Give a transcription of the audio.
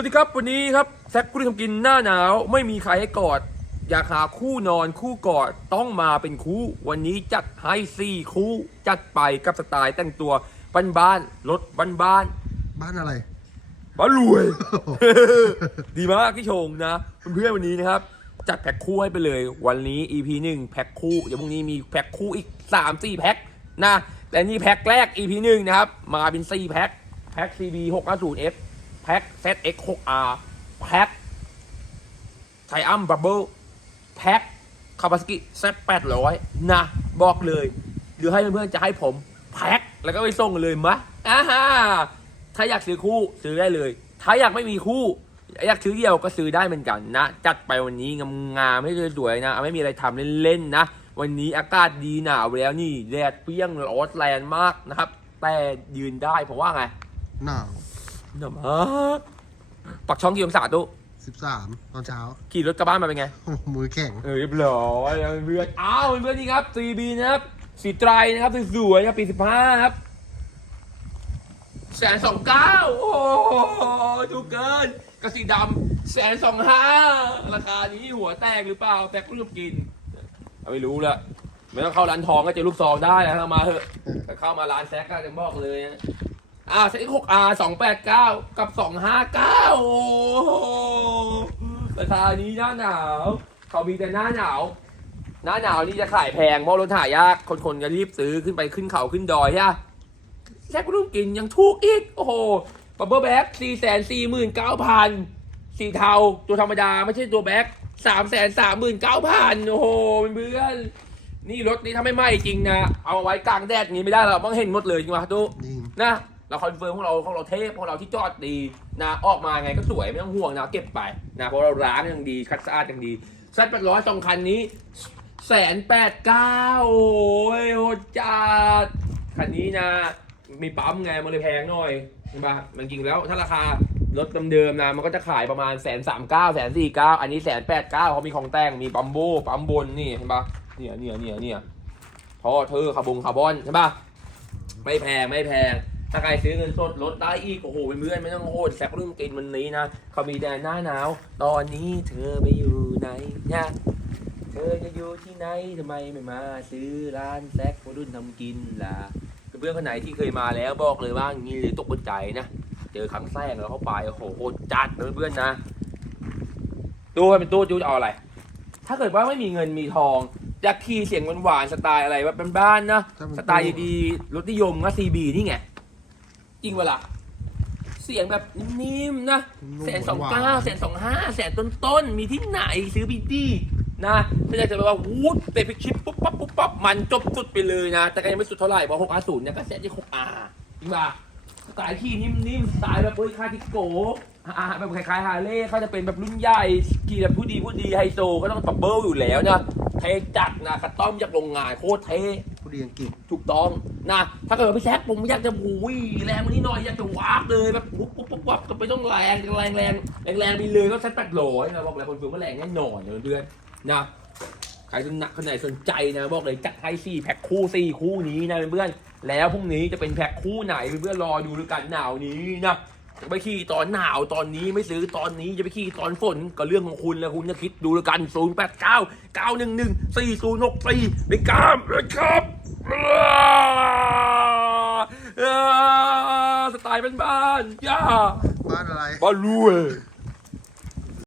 วัสดีครับวันนี้ครับแซคกุลิทำกินหน้าหนาวไม่มีใครให้กอด อยากหาคู่นอนคู่กอดต้องมาเป็นคู่ วันนี้จัดให้สี่คู่จัดไปกับสไตล์แต่งตัวบ้านๆรถบ้านบ้านอะไรๆบ้านรวย ดีมากพี่ชงนะเพื่อนๆวันนี้นะครับ จัดแพ็คคู่ให้ไปเลย วันนี้ EP 1แพ็คคู่เดี๋ยวพรุ่งนี้มีแพ็คคู่อีก3 4แพ็คนะแต่นี่แพ็คแรก EP 1นะครับมาเป็น4แพ็คแพ็ค CB 650F แพ็ค ZX 6R แพ็คไทอัมบับเบิลแพ็คคาบาสกิ Z800 นะ บอกเลย หรือให้เพื่อนๆจะให้ผมแพ็คแล้วก็ไปส่งเลยมะอ่าฮะถ้าอยากซื้อคู่ซื้อได้เลย ถ้าอยากไม่มีคู่ อยากซื้อเดี่ยวก็ซื้อได้เหมือนกันนะ จัดไปวันนี้งามๆให้สวยๆนะ ไม่มีอะไรทำเล่นๆนะ วันนี้อากาศดีหนาวแล้วนี่แดดเปรี้ยงร้อนแรงมากนะครับ แต่ยืนได้เพราะว่าไงหนาว หนาวมากปักช่องกี่องศาตุ13ตอนเช้าขี่รถกลับบ้านมาเป็นไง โอ้โหมือแข็ง เออเรียบร้อยแล้วเพื่อนอ้าวเพื่อนๆนี่ครับ CB นะครับสีไตรนะครับสวยๆนะครับปีสิบห้าครับแสนสองเก้าโอ้โหถูกเกินกระสีดำแสนสองห้าราคานี้หัวแตกหรือเปล่า แตกรูปกินเอาไม่รู้ละไม่ต้องเข้าร้านทองก็เจอลูกซองได้นะเข้ามาเถอะแต่เข้ามาร้านแซกก็จะบอกเลยนะ อ่าเซ็กหกอาร์สองแปดเก้ากับสองห้าเก้าโอ้โหราคานี้หน้าหนาวเขามีแต่หน้าหนาว หน้าหนาวนี่จะขายแพงเพราะรถหายากคนๆก็รีบซื้อขึ้นไปขึ้นเขาขึ้นดอยใช่ปะแค่กูต้องกินยังถูกอีก โอ้โหบับเบิ้ลแบ็กสี่แสนสี่หมื่นเก้าพันสีเทาตัวธรรมดาไม่ใช่ตัวแบ็กสามแสนสามหมื่นเก้าพันโอ้โหเพื่อนๆนี่รถนี้ถ้าไม่ไหม้จริงนะ เอาไว้กลางแดดอย่างนี้ไม่ได้หรอกต้องเห็นหมดเลยจริงป่ะทุกจริงนะ เราคอนเฟิร์มของเราของเราเทพของเราที่จอดดีนะออกมาไงก็สวยไม่ต้องห่วงนะเก็บไปนะเพราะเราล้างอย่างดีคัดสะอาดอย่างดีซัดแปดร้อยสองคันนี้แสนแปดเก้าโอ้ยโหจัดคันนี้นะ มีปั๊มไงมันเลยแพงหน่อยใช่ปะมันจริงแล้วถ้าราคารถเดิมๆนะมันก็จะขายประมาณแสนสามเก้าแสนสี่เก้าอันนี้แสนแปดเก้าเขามีของแต่งมีปั๊มโบปั๊มบนนี่เห็นปะเนี่ยเนี่ยเนี่ยเนี่ยพราะเธอคาร์บงคาร์บอนใช่ปะไม่แพงไม่แพง ถ้าใครซื้อเงินสดลดได้อีกโอ้โหเพื่อนๆไม่ต้องโหดแซกรุ่นกินวันนี้นะเขามีแต่หน้าหนาว ตอนนี้เธอไปอยู่ไหนเนี่ยเธอจะอยู่ที่ไหนทำไมไม่มา ซื้อร้านแซกรุ่นทำกินล่ะเพื่อนๆคนไหนที่เคยมาแล้วบอกเลยว่างี้เลยตกใจนะเจอคำแซงแล้วเข้าไปโอ้โหโหดจัดนะเพื่อนๆนะตู้เป็นตู้จูจะเอาอะไร ถ้าเกิดว่าไม่มีเงินมีทองอยากขี่เสียงหวานๆสไตล์อะไรแบบบ้านๆนะถ้ามันสไตล์ดีๆรถนิยมก็ซีบีนี่ไง จริงเวลาเสียงแบบนิ่มๆนะแสนสองเก้าแสนสองห้าแสนต้นๆมีที่ไหนซื้อบีดีนะถ้าอยากจะแบบว่าวูดเตะไปคลิปปุ๊บปั๊บปุ๊บปั๊บมันจบสุดไปเลยนะ แต่ก็ยังไม่สุดเท่าไหร่เพราะหกอาศูนย์เนี่ยก็แสนที่หกอาจริงป่ะสไตล์ที่นิ่มๆสไตล์แบบเฮ้ยคาทิโกอ่าแบบคล้ายๆฮาร์เลย์เขาจะเป็นแบบรุ่นใหญ่ขี่แบบผู้ดีผู้ดีไฮโซก็ต้องบับเบิลอยู่แล้วนะเทจัดนะคัตตอมจากโรงงานโคตรเท่ ผู้ดีอังกฤษถูกต้องนะถ้าเกิดพี่แซคผมอยากจะหูยแรงกว่านี้หน่อยอยากจะวาร์ปเลยแบบปุ๊บปุ๊บปุ๊บปุ๊บก็ไม่ต้องแรงแรงแรงแรงแรงไปเลยก็แซคแปดโหลนะบอกเลยคนฟิลว่าแรงแน่นอนเพื่อนๆนะใครสนคนไหนสนใจนะบอกเลยจัดให้สี่แพ็คคู่สี่คู่นี้นะเพื่อนแล้วพรุ่งนี้จะเป็นแพ็คคู่ไหนเพื่อนรอดูด้วยกันหนาวนี้นะจะไปขี่ตอนหนาวตอนนี้ไม่ซื้อตอนนี้จะไปขี่ตอนฝนก็เรื่องของคุณแล้วคุณจะคิดดูแล้วกัน 0 8 9 9 1 1 4 0 6 4ไปกล้ามเลยครับ สไตล์เป็นบ้านๆย่าบ้านอะไร บ้านรวย